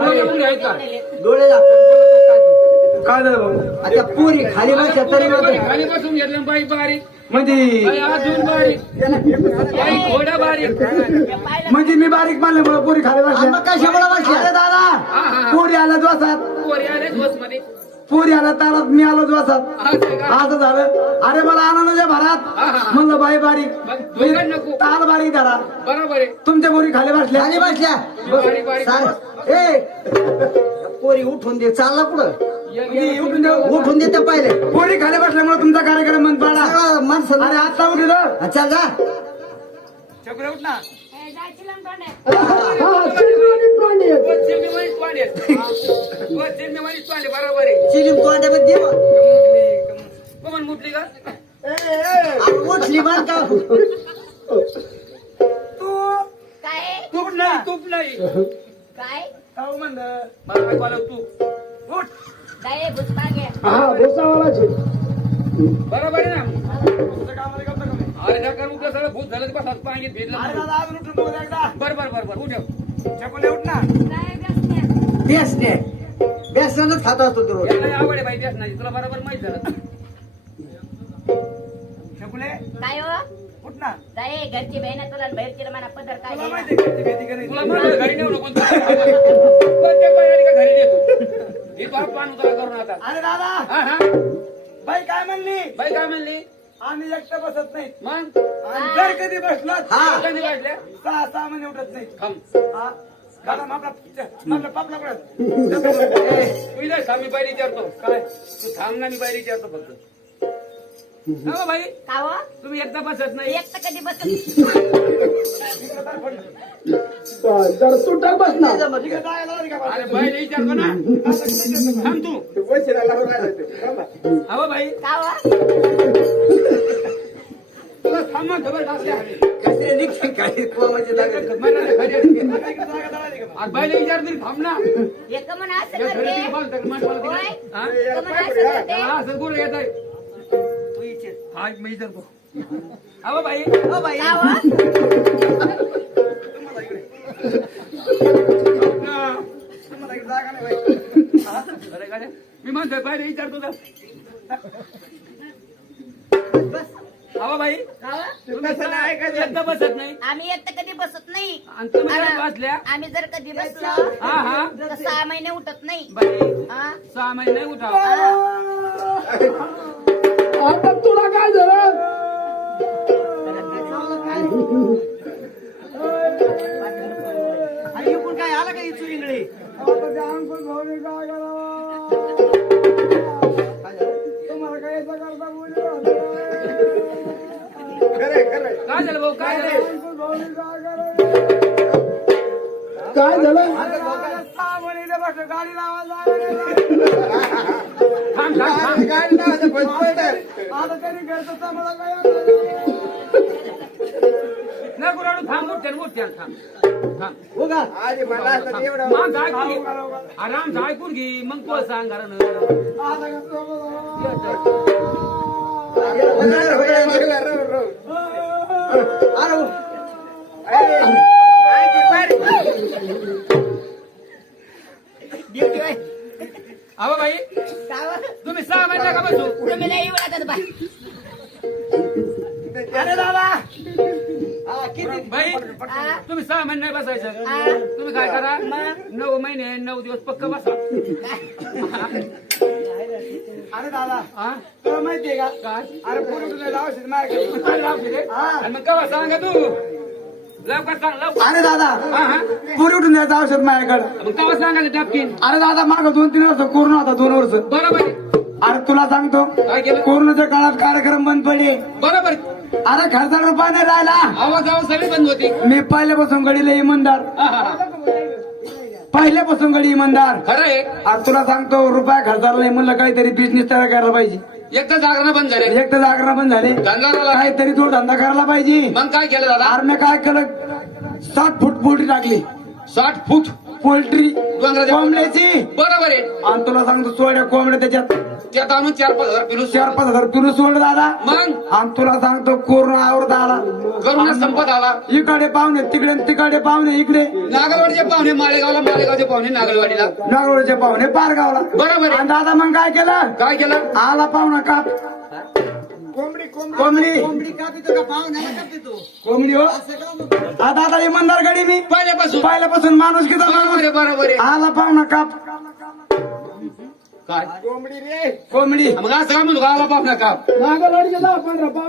डोळे काय? काय झालं भाऊ? आता पुरी खाली बसल्या तरी मात्र खाली बसून घेतलं बाई बारीक. म्हणजे बाई अजून बारीक. बाई घोडा बारीक. म्हणजे मी बारीक मानल्यामुळे पुरी खाली मग बसल्या कशामुळे बसल्या? अरे दादा हा, हा. पुरी आला द्वासात पोरी आले बसमध्ये पुरी आला तारात मी आलो द्वासात असं झालं. अरे मला आनंद भरात. म्हणलं बाई बारीक. ताल बारीक धरा. बरोबर आहे. तुमच्या पोरी खाली बसल्या. खाली बसल्या. ए! पोरी उठून दे. चालला पुढं ये. उठून देऊ. उठून दे. ते पहिले. पोरी खाली बसल्यामुळे तुमचा कार्यक्रम बंद पाडा माणसं अरे आता उठलं. चल जा. चिमणीवाणीच तोंड आहे, बरोबर. आहे चिलीम तोंडामध्ये दे मग. कोण मुतली का? आणि उठली मान का? काय? तूप नाही तूप नाही काय? खाऊ म्हणलं. मला काय बोलावं तू? उठ. काय भुसमागे हा भोसावालाच बरोबर आहे ना तुझं कामाला. अरे नका उठलं सगळं भूत झालं बस पाणी भेटलं अरे दादा अजून उठून बघू दे एकदा. बर बर बर बर उठव. चकुले उठ ना बेसने बेसनच खात असतो तू रोज याला आवड आहे बाई नाही तुला बरोबर माहीत झालं. चकुले काय हो? उठ ना काय घरची बहीण तुला बाहेरची म्हणा पदर काय तुला? माहिती आहे भीती? तुला म्हणलं घरी नेऊ नको कोणत्या बाई का घरी नेतो? ही बाप पान उतारा करून आता. अरे दादा हा हा. बाई काय म्हणली? बाई काय म्हणली? आम्ही एकटं बसत नाही. मग? आणि जर कधी बसलो हा. कधी वाटल्या सहा सहा महिने उठत नाही. थांब. हा? दादा आपला आपला पापला पडत तू इथे थांब मी बाई विचारतो. काय? तू थांब ना मी बाई विचारतो फक्त. हा बाई का हो? तुम्ही एकदा बसत नाही. एक तर कधी बसत तर तू टाक बस. ना अरे बाई विचारतो ना. थांब तू. अहो बाई का हो? तुला थांब ना खबर टाकल्या कसरे निघते काय कोमाची लागत महिन्याला घरी आली. इकडे जागा जायला का आज बाईला विचार तरी थांब ना. एक म्हण असं या घरी करते किती बाल टाक, माठ मला होय. हा? एक म्हण असं करते. हा, असं गुरु येत आहे. हा मी विचारतो अहो बाई हो बाई. हो? तुम्हाला इकडे. जागा नाही बाई. अरे का रे? मी म्हणतोय बाई विचारतो का अहो बाई हो? एकदा बसत नाही. आम्ही तर कधी बसत नाही. आणि तुम्ही जर बसल्या आम्ही जर कधी बसलो हा हा. तर सहा महिने उठत नाही. बाई हा. सहा महिने नाही उठा आता काय झालं भाऊ काय झालं काय झालं गाडी लावायला जाणार नाही आम्ही गाडीला बसपडे आदर करत नको रडू थांब उठते उठते थांब. थांब. हो का? मग ऐकून घे. आराम ऐकून घे. मग तू सांग कारण अहो बाई. हो? तुम्ही सहा महिने का बसू? तुम्ही नाही उडतात बाई. अरे दादा बाई? तुम्ही सहा महिने नाही बसायचं? तुम्ही काय करा? नऊ महिने नऊ दिवस पक्क बसा. अरे दादा हा? तुला माहितीये का? काय? अरे पूर्ण तुला लावशील माझ्याकडे काय लाव तिथे? आणि मग केव्हा सांगा तू? लवकर सांग लवकर. अरे दादा हा हा. पुरी उठून द्यायचं औषध माझ्याकडे. मग सांगायचं टपकीन? अरे दादा माग दोन तीन वर्ष कोरोना होता दोन वर्ष. बरोबर आहे. अरे तुला सांगतो काय केलं? कोरोनाच्या काळात कार्यक्रम बंद पडले. बरोबर. अरे खर्चा रुपया नाही राहिला. आवाज आवाज सगळी बंद होती. मी पहिल्यापासून गडीला इमानदार. हा, हा, हा. पहिल्यापासून गडी इमानदार. खरं आहे. आज तुला सांगतो रुपया खर्चाला नाही म्हणलं काहीतरी बिझनेस तयार करायला पाहिजे. एकदा जागरणं बंद झाले. एक तर जागरण पण झाले. धंदा झाला. काहीतरी तो धंदा करायला पाहिजे. मग काय केलं दादा? अरे मी काय केलं? सात फूट पोल्ट्री टाकली. साठ फूट? पोल्ट्री डोंगराच्या कोंबड्याची. बरोबर आहे. आणि तुला सांगतो सोड्या कोंबड्या त्याच्यात. त्यात आणून चार पाच हजार पिलू चार पाच हजार पिलू सोड दादा. मग? आणि तुला सांगतो कोरोना आवडत आला करुणा संपत आला. इकडे पाहुणे तिकडे आणि तिकडे पाहुणे इकडे. नागलवाडीचे पाहुणे मालेगावला मालेगावचे पाहुणे नागलवाडीला. नागरोळचे पाहुणे पारगावला. बरोबर आहे. आणि दादा मग काय केलं? काय केलं? आला पाहुणा काप कोंबडी कोंबडी कोंबडी. कोंबडी कापितो का पाहुण्याला कापितो कोंबडी हो. का? आता आता इमानदार गडी मी. पहिल्यापासून. पहिल्यापासून माणूस. किती बरोबर माणूस आहे बरोबर आहे. आला पाहुणा काप काय? कोंबडी रे. कोंबडी. मग असं काय म्हणतो गावाला पाहुणा का नागरवाडीचे दहा पंधरा पाहुणे